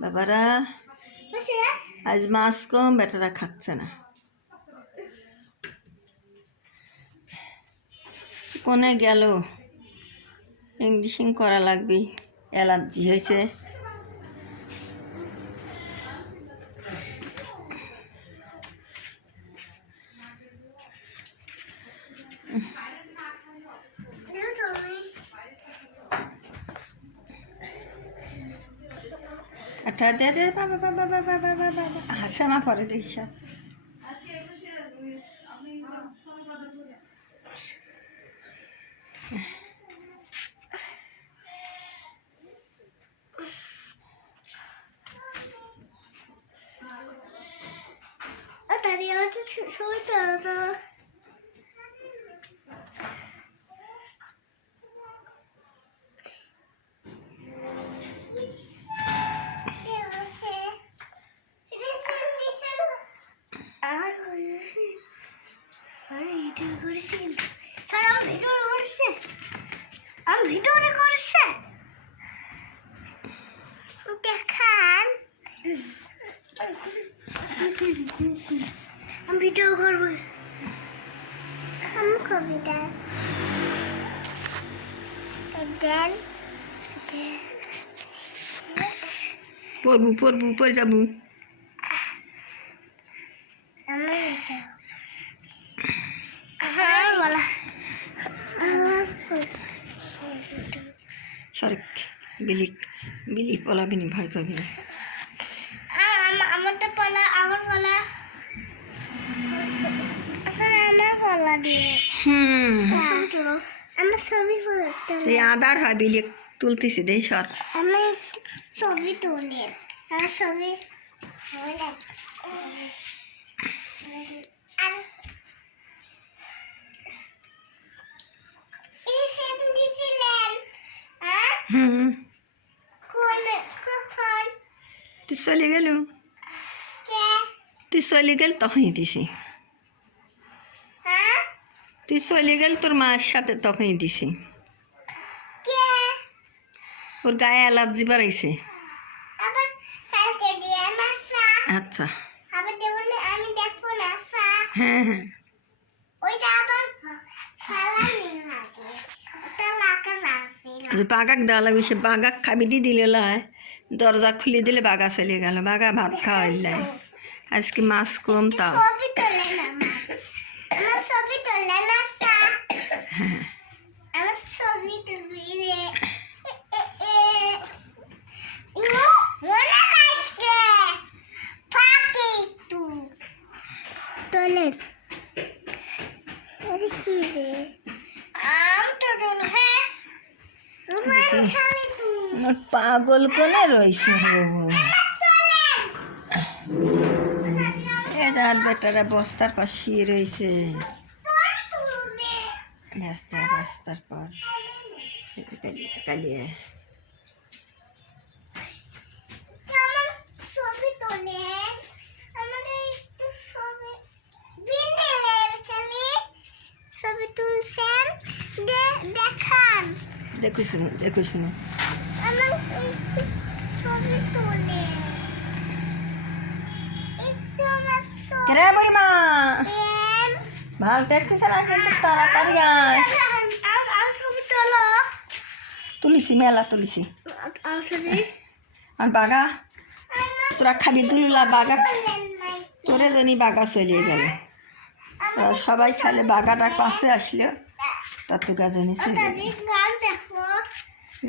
বাবারা আজ মাছ কম বেটারা খাচ্ছে না। কোনে গেল? ইংলিশিং করা লাগবে অ্যালার্জি হয়েছে। আচ্ছা দে দে বাবা বাবা বাবা বাবা বাবা হাসে মা পরে দিই সব আমি ভিডিওটা করছে? দেখান। আমি ভিডিও করব। আমি কবিতা দেন পড়বু পড়বু, পড়ে যাবু আমি হ্যাঁ বলা আমার সরেক বিলি বিলি পলাবি নি ভয় করবি না। আমারটা পলা আমার পলা। এখন আমার পলা দিয়ে। হুম। ছবি তুলো আমার ছবি তুলো তুই আদার হয় বিলি তুলতেছি দেই সর। আমি ছবি তুলি। আমার ছবি আর এই সেম দিছিলেন হ্যাঁ হুম কোন কখন তুই চলে গেল তুই চলে গেল তখনই দিছি। হ্যাঁ? তুই চলে গেল তোর মার সাথে তখনই দিছি। ওর গায়ে অ্যালার্জি বাড়াইছে আচ্ছা। হ্যাঁ হ্যাঁ। বাগাক দেওয়া লাগবে সে বাগাক খাবি দিয়ে দিলে লয় দরজা খুলে দিলে বাগা চলে গেল বাগা ভাত খাওয়াইলে আজকে মাছ কম তাও হ্যাঁ? আম তো হ্যাঁ? রুমান খালি তুই। আমার পাগল কোনে রয়েছে। এদার বেটারা বস্তার পর শুয়ে রয়েছে তোর তুলবে। ব্যস্ত ব্যস্তার পর। কালিয়ে। দেখো শুনো দেখো শুনো। ভালো দেখতেছে না কিন্তু তাড়াতাড়ি আয়। ছবি তোলো তুলিছি মেলা তুলিছি। আর বাগা তোরা খাবি দুলুলা বাগা। তোরে জানি বাগা চলিয়ে গেল। আর সবাই খালে বাগাটা পাশে আসলে তা তো গাজানি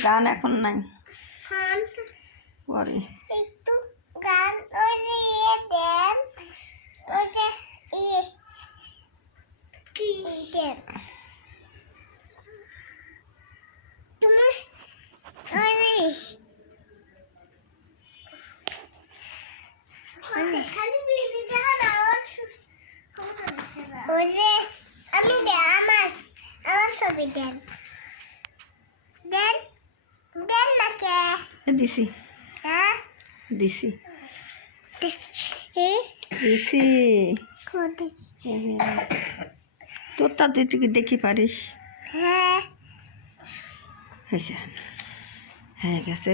গান এখন নাই। পরে একটু গান ওই যে ইয়ে দেন ওই যে ইয়ে কি দেন তুমি ওই যে খালি বিলি দেখা না ওই যে আমি দে আমার আমার ছবি দেন। দেন দেন না কে দিছি। হ্যাঁ? দিছি। দিছি। তোর তা তুই তুই দেখি পারিস? হ্যাঁ। হয়েছে। হয়ে গেছে।